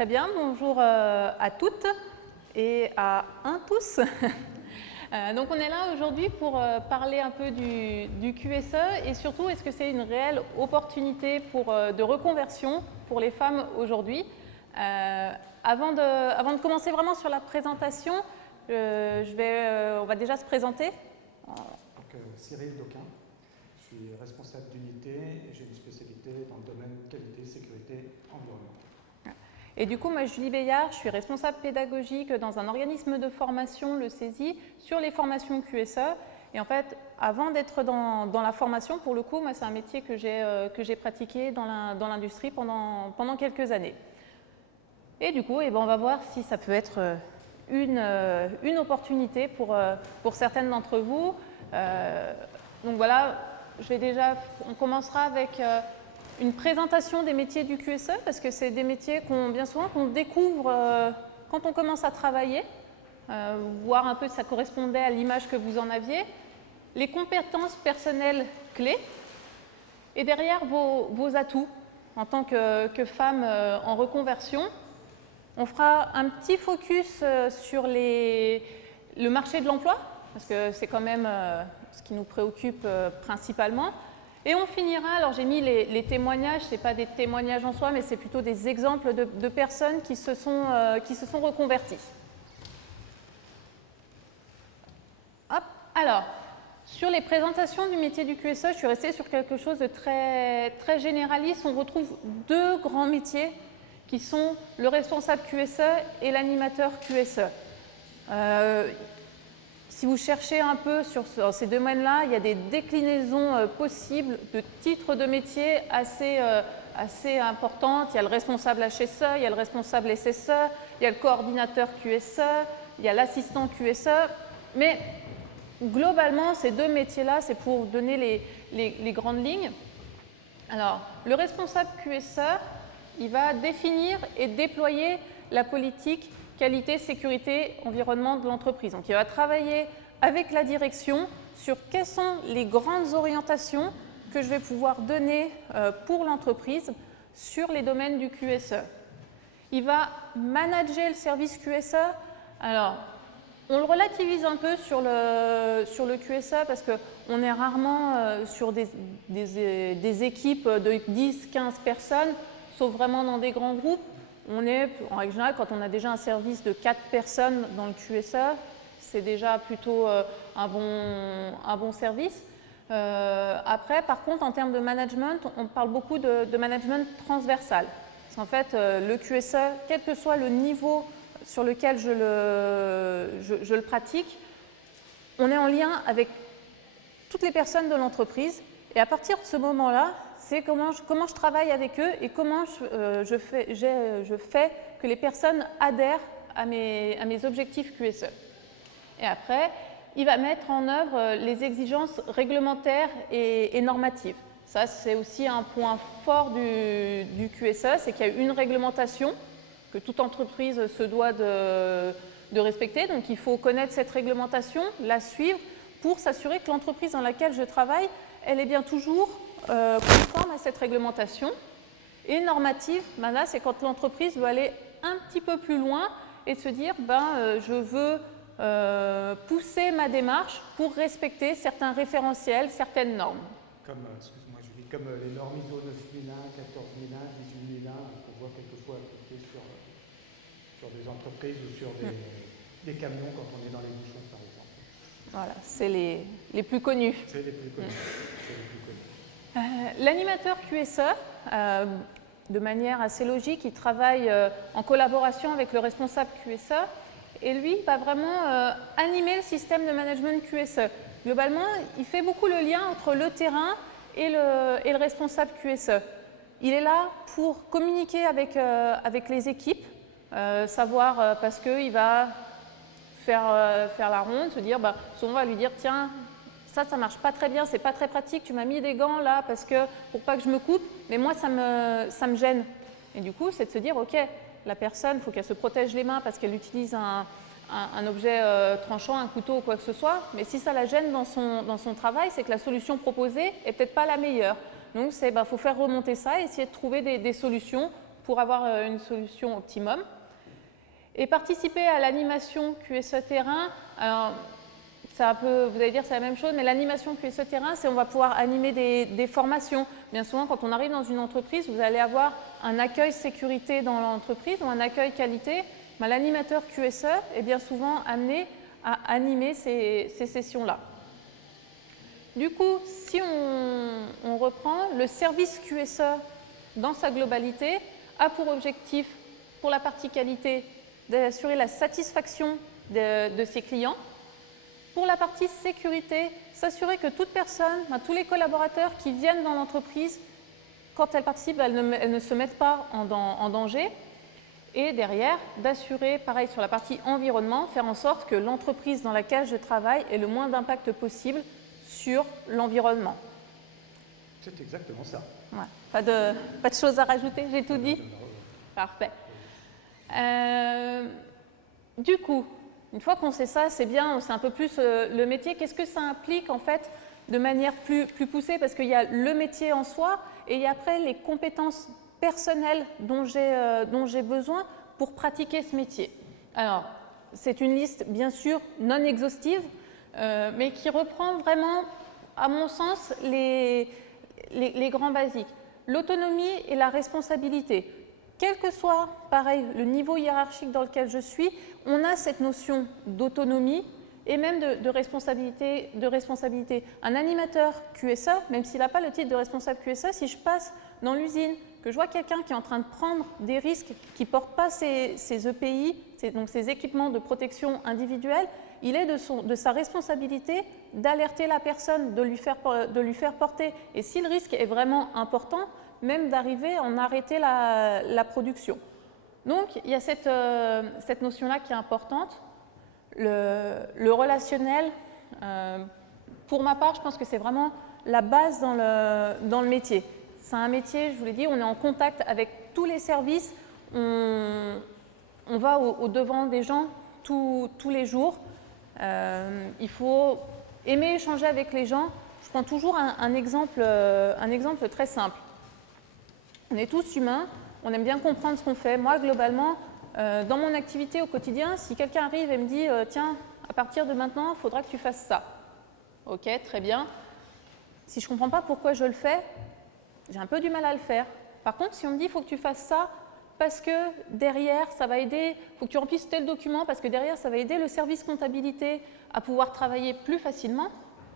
Très bien, bonjour à toutes et à tous. Donc on est là aujourd'hui pour parler un peu du QSE et surtout est-ce que c'est une réelle opportunité de reconversion pour les femmes aujourd'hui. Avant de commencer vraiment sur la présentation, on va déjà se présenter. Cyril Doquin, je suis responsable d'unité et j'ai une spécialité dans le domaine qualité, sécurité, environnement. Et du coup, moi, Julie Bayard, je suis responsable pédagogique dans un organisme de formation, le CESI, sur les formations QSE. Et en fait, avant d'être dans la formation, pour le coup, moi, c'est un métier que j'ai pratiqué dans l'industrie pendant quelques années. Et du coup, on va voir si ça peut être une opportunité pour certaines d'entre vous. Donc voilà, on commencera avec une présentation des métiers du QSE parce que c'est des métiers bien souvent qu'on découvre quand on commence à travailler, voir un peu si ça correspondait à l'image que vous en aviez, les compétences personnelles clés et derrière vos atouts en tant que femme en reconversion. On fera un petit focus sur le marché de l'emploi parce que c'est quand même ce qui nous préoccupe principalement. Et on finira, alors j'ai mis les témoignages, ce n'est pas des témoignages en soi, mais c'est plutôt des exemples de personnes qui se sont reconverties. Hop, alors, sur les présentations du métier du QSE, je suis restée sur quelque chose de très, très généraliste. On retrouve deux grands métiers qui sont le responsable QSE et l'animateur QSE. Si vous cherchez un peu sur ces domaines-là, il y a des déclinaisons possibles de titres de métier assez importantes. Il y a le responsable HSE, il y a le responsable SSE, il y a le coordinateur QSE, il y a l'assistant QSE. Mais globalement, ces deux métiers-là, c'est pour donner les grandes lignes. Alors, le responsable QSE, il va définir et déployer la politique qualité, sécurité, environnement de l'entreprise. Donc, il va travailler avec la direction sur quelles sont les grandes orientations que je vais pouvoir donner pour l'entreprise sur les domaines du QSE. Il va manager le service QSE. Alors, on le relativise un peu sur le QSE parce qu'on est rarement sur des équipes de 10-15 personnes, sauf vraiment dans des grands groupes. On est, en règle générale, quand on a déjà un service de 4 personnes dans le QSE, c'est déjà plutôt un bon service. Après, par contre, en termes de management, on parle beaucoup de management transversal. Parce qu'en fait, le QSE, quel que soit le niveau sur lequel je le pratique, on est en lien avec toutes les personnes de l'entreprise. Et à partir de ce moment-là, c'est comment je travaille avec eux et comment je fais que les personnes adhèrent à mes objectifs QSE. Et après, il va mettre en œuvre les exigences réglementaires et normatives. Ça, c'est aussi un point fort du QSE, c'est qu'il y a une réglementation que toute entreprise se doit de respecter. Donc, il faut connaître cette réglementation, la suivre pour s'assurer que l'entreprise dans laquelle je travaille, elle est bien toujours conforme à cette réglementation. Et normative, là, c'est quand l'entreprise veut aller un petit peu plus loin et se dire je veux pousser ma démarche pour respecter certains référentiels, certaines normes. Excuse-moi Julie, comme les normes ISO 9001, 14001, 18001 qu'on voit quelquefois appliquées sur des entreprises ou sur des camions quand on est dans les bouchons par exemple. Voilà, c'est les plus connus. C'est les plus connus. L'animateur QSE, de manière assez logique, il travaille en collaboration avec le responsable QSE et lui va vraiment animer le système de management QSE. Globalement, il fait beaucoup le lien entre le terrain et le responsable QSE. Il est là pour communiquer avec les équipes, savoir parce qu'il va faire la ronde, se dire, souvent on va lui dire, tiens, ça ne marche pas très bien, c'est pas très pratique, tu m'as mis des gants là pour pas que je me coupe, mais moi ça me gêne. Et du coup, c'est de se dire, ok, la personne, il faut qu'elle se protège les mains parce qu'elle utilise un objet tranchant, un couteau ou quoi que ce soit, mais si ça la gêne dans son travail, c'est que la solution proposée est peut-être pas la meilleure. Donc, il faut faire remonter ça et essayer de trouver des solutions pour avoir une solution optimum. Et participer à l'animation QSE terrain, alors vous allez dire c'est la même chose, mais l'animation QSE terrain, c'est on va pouvoir animer des formations. Bien souvent, quand on arrive dans une entreprise, vous allez avoir un accueil sécurité dans l'entreprise ou un accueil qualité. L'animateur QSE est bien souvent amené à animer ces sessions-là. Du coup, si on reprend, le service QSE dans sa globalité a pour objectif, pour la partie qualité, d'assurer la satisfaction de ses clients. Pour la partie sécurité, s'assurer que toute personne, tous les collaborateurs qui viennent dans l'entreprise, quand elles participent, elles ne se mettent pas en danger. Et derrière, d'assurer, pareil sur la partie environnement, faire en sorte que l'entreprise dans laquelle je travaille ait le moins d'impact possible sur l'environnement. C'est exactement ça. Ouais. Pas de choses à rajouter, j'ai tout dit? Parfait. Du coup, une fois qu'on sait ça, c'est bien, on sait un peu plus le métier. Qu'est-ce que ça implique en fait de manière plus poussée? Parce qu'il y a le métier en soi et il y a après les compétences personnelles dont j'ai besoin pour pratiquer ce métier. Alors, c'est une liste bien sûr non exhaustive, mais qui reprend vraiment, à mon sens, les grands basiques. L'autonomie et la responsabilité. Quel que soit, pareil, le niveau hiérarchique dans lequel je suis, on a cette notion d'autonomie et même de responsabilité. Un animateur QSE, même s'il n'a pas le titre de responsable QSE, si je passe dans l'usine, que je vois quelqu'un qui est en train de prendre des risques, qui ne porte pas ses EPI, donc ses équipements de protection individuelle, il est de sa responsabilité d'alerter la personne, de lui faire porter. Et si le risque est vraiment important, même d'arriver à en arrêter la production. Donc, il y a cette notion-là qui est importante. Le relationnel, pour ma part, je pense que c'est vraiment la base dans le métier. C'est un métier, je vous l'ai dit, on est en contact avec tous les services, on va au devant des gens tous les jours. Il faut aimer échanger avec les gens. Je prends toujours un exemple très simple. On est tous humains, on aime bien comprendre ce qu'on fait. Moi, globalement, dans mon activité au quotidien, si quelqu'un arrive et me dit « Tiens, à partir de maintenant, il faudra que tu fasses ça. » Ok, très bien. Si je ne comprends pas pourquoi je le fais, j'ai un peu du mal à le faire. Par contre, si on me dit « Il faut que tu fasses ça parce que derrière, ça va aider, il faut que tu remplisses tel document parce que derrière, ça va aider le service comptabilité à pouvoir travailler plus facilement. »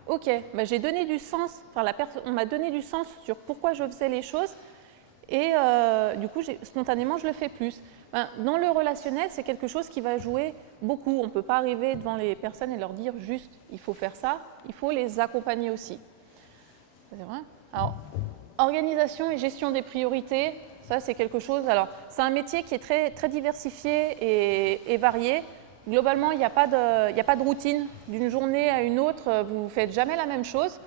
Ok, j'ai donné du sens, on m'a donné du sens sur pourquoi je faisais les choses. Et du coup, spontanément, je le fais plus. Dans le relationnel, c'est quelque chose qui va jouer beaucoup. On ne peut pas arriver devant les personnes et leur dire juste « il faut faire ça », il faut les accompagner aussi. C'est vrai. Alors, organisation et gestion des priorités, ça c'est quelque chose… Alors, c'est un métier qui est très, très diversifié et varié. Globalement, il n'y a pas de routine. D'une journée à une autre, vous ne faites jamais la même chose.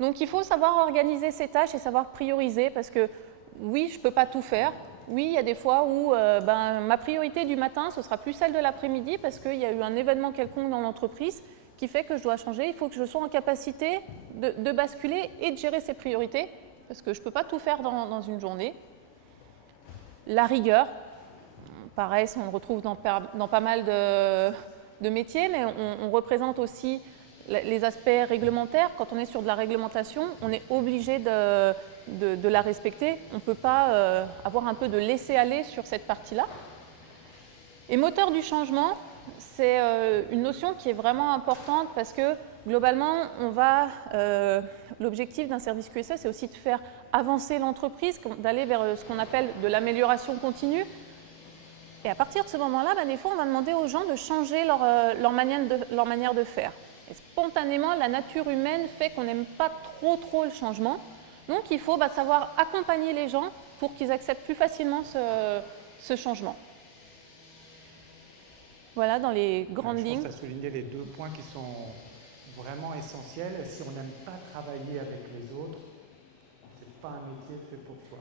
Donc, il faut savoir organiser ses tâches et savoir prioriser parce que oui, je ne peux pas tout faire. Oui, il y a des fois où ma priorité du matin, ce sera plus celle de l'après-midi parce qu'il y a eu un événement quelconque dans l'entreprise qui fait que je dois changer. Il faut que je sois en capacité de basculer et de gérer ces priorités parce que je ne peux pas tout faire dans une journée. La rigueur, pareil, on le retrouve dans pas mal de métiers, mais on représente aussi les aspects réglementaires. Quand on est sur de la réglementation, on est obligé de la respecter. On ne peut pas avoir un peu de laisser-aller sur cette partie-là. Et moteur du changement, c'est une notion qui est vraiment importante parce que globalement, l'objectif d'un service QSE, c'est aussi de faire avancer l'entreprise, d'aller vers ce qu'on appelle de l'amélioration continue. Et à partir de ce moment-là, des fois, on va demander aux gens de changer leur manière de faire. Et spontanément, la nature humaine fait qu'on n'aime pas trop le changement. Donc, il faut savoir accompagner les gens pour qu'ils acceptent plus facilement ce changement. Voilà, dans les grandes lignes. Je pense à souligner les deux points qui sont vraiment essentiels. Si on n'aime pas travailler avec les autres, ce n'est pas un métier fait pour soi.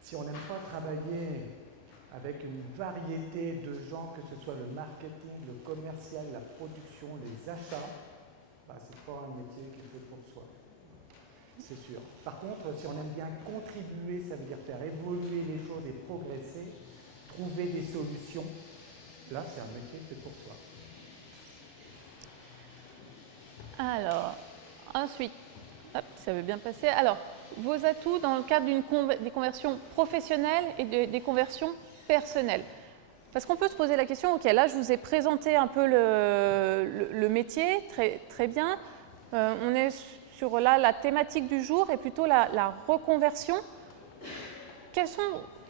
Si on n'aime pas travailler avec une variété de gens, que ce soit le marketing, le commercial, la production, les achats, ce n'est pas un métier qui est fait pour soi. c'est sûr. Par contre, si on aime bien contribuer, ça veut dire faire évoluer les choses et progresser, trouver des solutions, là, c'est un métier fait pour soi. Alors, ensuite, hop, ça veut bien passer. Alors, vos atouts dans le cadre des conversions professionnelles et des conversions personnelles. Parce qu'on peut se poser la question, ok, là je vous ai présenté un peu le métier, très bien. On est sur là, la thématique du jour et plutôt la reconversion.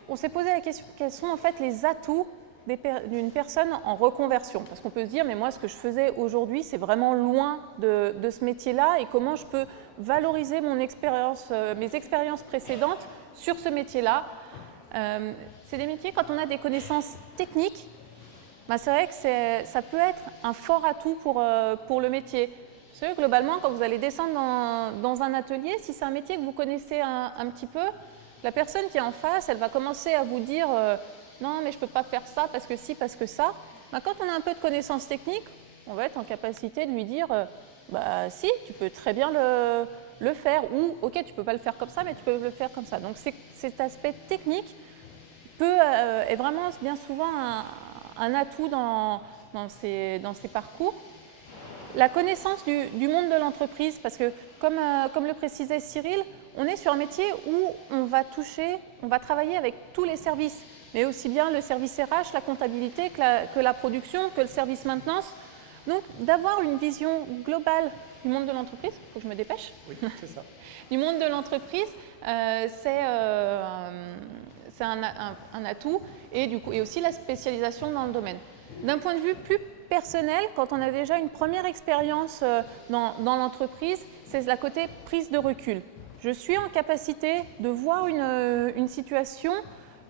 On s'est posé la question, quels sont en fait les atouts d'une personne en reconversion? Parce qu'on peut se dire, mais moi ce que je faisais aujourd'hui, c'est vraiment loin de ce métier-là et comment je peux valoriser mes expériences précédentes sur ce métier-là. C'est des métiers, quand on a des connaissances techniques, bah c'est vrai que ça peut être un fort atout pour le métier. Parce que globalement, quand vous allez descendre dans un atelier, si c'est un métier que vous connaissez un petit peu, la personne qui est en face, elle va commencer à vous dire non, mais je ne peux pas faire ça parce que si, parce que ça. Bah, quand on a un peu de connaissances techniques, on va être en capacité de lui dire bah si, tu peux très bien le faire, ou ok, tu ne peux pas le faire comme ça, mais tu peux le faire comme ça. Donc cet aspect technique est vraiment bien souvent un atout dans ces parcours. La connaissance du monde de l'entreprise, parce que comme le précisait Cyril, on est sur un métier où on va travailler avec tous les services, mais aussi bien le service RH, la comptabilité, que la production, que le service maintenance. Donc d'avoir une vision globale du monde de l'entreprise, il faut que je me dépêche. Oui, c'est ça. Du monde de l'entreprise, c'est un atout, et aussi la spécialisation dans le domaine. D'un point de vue plus personnel, quand on a déjà une première expérience dans l'entreprise, c'est la côté prise de recul. Je suis en capacité de voir une situation,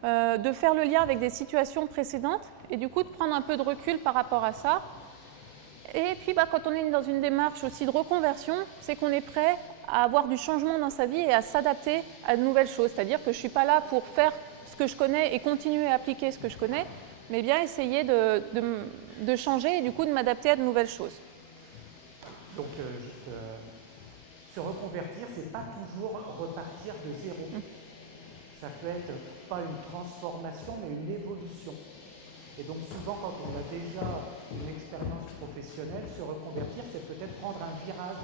de faire le lien avec des situations précédentes et du coup de prendre un peu de recul par rapport à ça. Et puis quand on est dans une démarche aussi de reconversion, c'est qu'on est prêt à avoir du changement dans sa vie et à s'adapter à de nouvelles choses. C'est-à-dire que je ne suis pas là pour faire ce que je connais et continuer à appliquer ce que je connais, mais bien essayer de changer et du coup de m'adapter à de nouvelles choses. Donc, se reconvertir, ce n'est pas toujours repartir de zéro. Ça peut être pas une transformation, mais une évolution. Et donc souvent, quand on a déjà une expérience professionnelle, se reconvertir, c'est peut-être prendre un virage.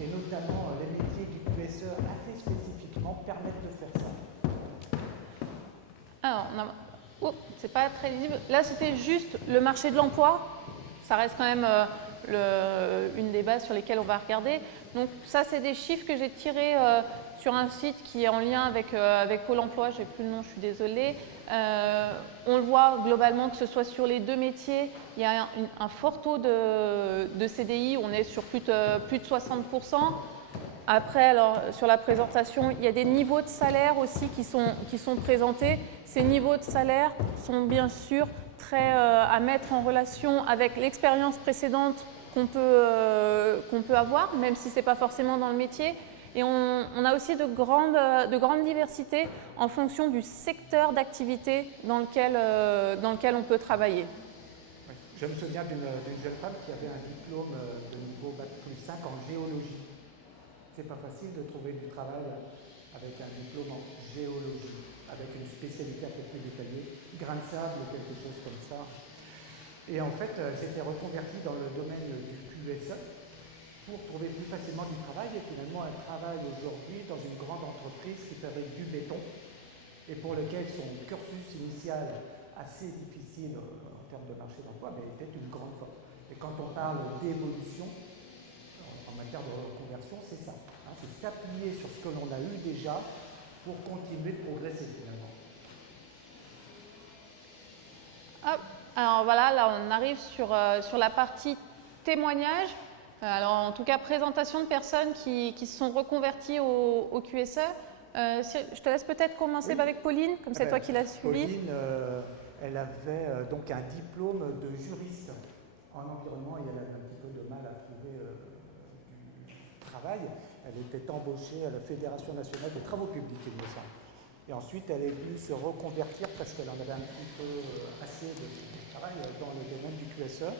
Et notamment, les métiers du QSE assez spécifiquement permettent de faire ça. Alors, c'est pas très lisible. Là, c'était juste le marché de l'emploi. Ça reste quand même une des bases sur lesquelles on va regarder. Donc ça, c'est des chiffres que j'ai tirés sur un site qui est en lien avec Pôle emploi. J'ai plus le nom, je suis désolée. On le voit globalement, que ce soit sur les deux métiers, il y a un fort taux de CDI. On est sur plus de 60%. Après, alors, sur la présentation, il y a des niveaux de salaire aussi qui sont présentés. Ces niveaux de salaire sont bien sûr très à mettre en relation avec l'expérience précédente qu'on peut avoir, même si ce n'est pas forcément dans le métier. Et on a aussi de grandes diversités en fonction du secteur d'activité dans lequel on peut travailler. Oui. Je me souviens d'une jeune femme qui avait un diplôme de niveau Bac+5 en géologie. C'est pas facile de trouver du travail avec un diplôme en géologie, avec une spécialité un peu plus détaillée, grain de sable ou quelque chose comme ça. Et en fait, elle s'était reconvertie dans le domaine du QSE pour trouver plus facilement du travail. Et finalement, elle travaille aujourd'hui dans une grande entreprise qui fabrique du béton et pour lequel son cursus initial assez difficile en termes de marché d'emploi, mais était une grande force. Et quand on parle d'évolution, en matière de reconversion, c'est ça. Hein, c'est s'appuyer sur ce que l'on a eu déjà pour continuer de progresser finalement. Hop. Alors voilà, là on arrive sur la partie témoignage. Alors en tout cas, présentation de personnes qui se sont reconverties au QSE. Je te laisse peut-être commencer avec Pauline, comme c'est toi qui l'as suivi. Pauline, elle avait donc un diplôme de juriste en environnement et elle avait un petit peu de mal à trouver du travail. Elle était embauchée à la Fédération nationale des travaux publics, il me semble. Et ensuite, elle est venue se reconvertir parce qu'elle en avait un petit peu assez de travail dans le domaine du QSE.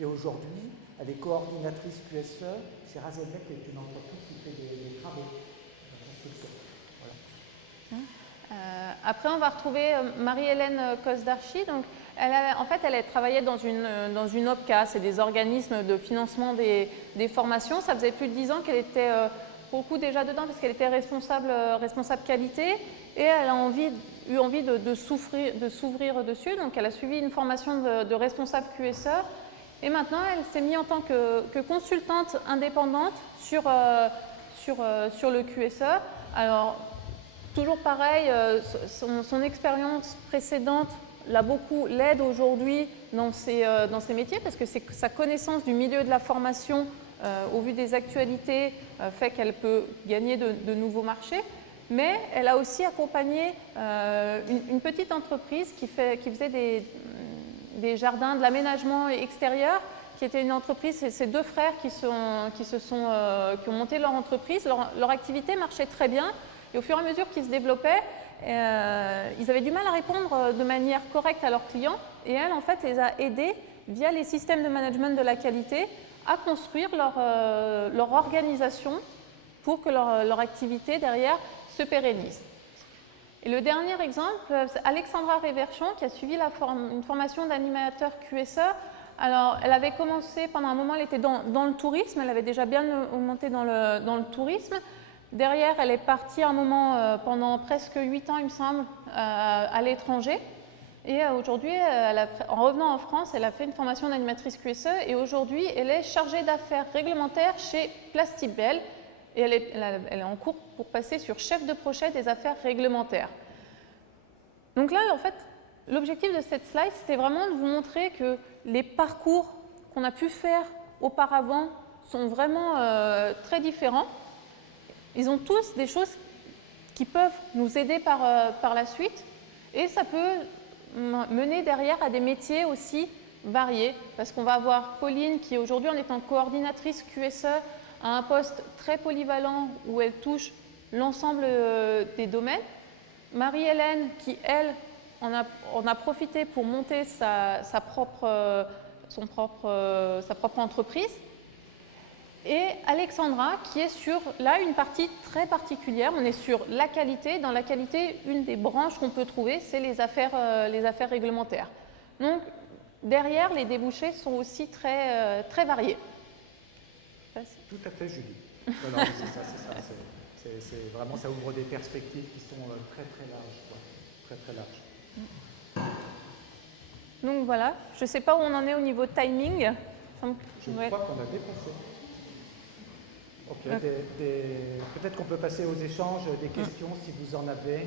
Et aujourd'hui, elle est coordinatrice QSE chez Razelec, qui est une entreprise qui fait des travaux Après, on va retrouver Marie-Hélène Kosdarchi. Donc, en fait, elle travaillait dans une OPCA, c'est des organismes de financement des formations. Ça faisait plus de 10 ans qu'elle était beaucoup déjà dedans parce qu'elle était responsable qualité et elle a eu envie de s'ouvrir dessus. Donc, elle a suivi une formation de responsable QSE et maintenant, elle s'est mise en tant que consultante indépendante sur le QSE. Alors, toujours pareil, son expérience précédente l'aide aujourd'hui dans ses métiers parce que sa connaissance du milieu de la formation au vu des actualités fait qu'elle peut gagner de nouveaux marchés. Mais elle a aussi accompagné une petont entreprise qui faisait des jardins, de l'aménagement extérieur, qui était une entreprise, c'est deux frères qui ont monté leur entreprise. Leur activité marchait très bien. Et au fur et à mesure qu'ils se développaient, ils avaient du mal à répondre de manière correcte à leurs clients. Et elle, en fait, les a aidés via les systèmes de management de la qualité à construire leur organisation pour que leur activité derrière se pérennise. Et le dernier exemple, c'est Alexandra Réverchon qui a suivi une formation d'animateur QSE. Alors, elle avait commencé, pendant un moment, elle était dans le tourisme, elle avait déjà bien monté dans le tourisme. Derrière, elle est partie un moment, pendant presque 8 ans, il me semble, à l'étranger. Et aujourd'hui, en revenant en France, elle a fait une formation d'animatrice QSE et aujourd'hui, elle est chargée d'affaires réglementaires chez Plastibel et elle est en cours pour passer sur chef de projet des affaires réglementaires. Donc là, en fait, l'objectif de cette slide, c'était vraiment de vous montrer que les parcours qu'on a pu faire auparavant sont vraiment très différents. Ils ont tous des choses qui peuvent nous aider par la suite et ça peut mener derrière à des métiers aussi variés parce qu'on va avoir Pauline qui aujourd'hui en étant coordinatrice QSE a un poste très polyvalent où elle touche l'ensemble des domaines. Marie-Hélène qui elle en a profité pour monter sa propre entreprise. Et Alexandra qui est sur, là, une partie très particulière, on est sur la qualité. Dans la qualité, une des branches qu'on peut trouver, c'est les affaires réglementaires. Donc, derrière, les débouchés sont aussi très variés. Tout à fait, Julie. Voilà, c'est ça. C'est vraiment, ça ouvre des perspectives qui sont très larges. Quoi. Très larges. Donc voilà, je ne sais pas où on en est au niveau timing. Je crois qu'on a dépassé. Ok, peut-être qu'on peut passer aux échanges, des questions si vous en avez.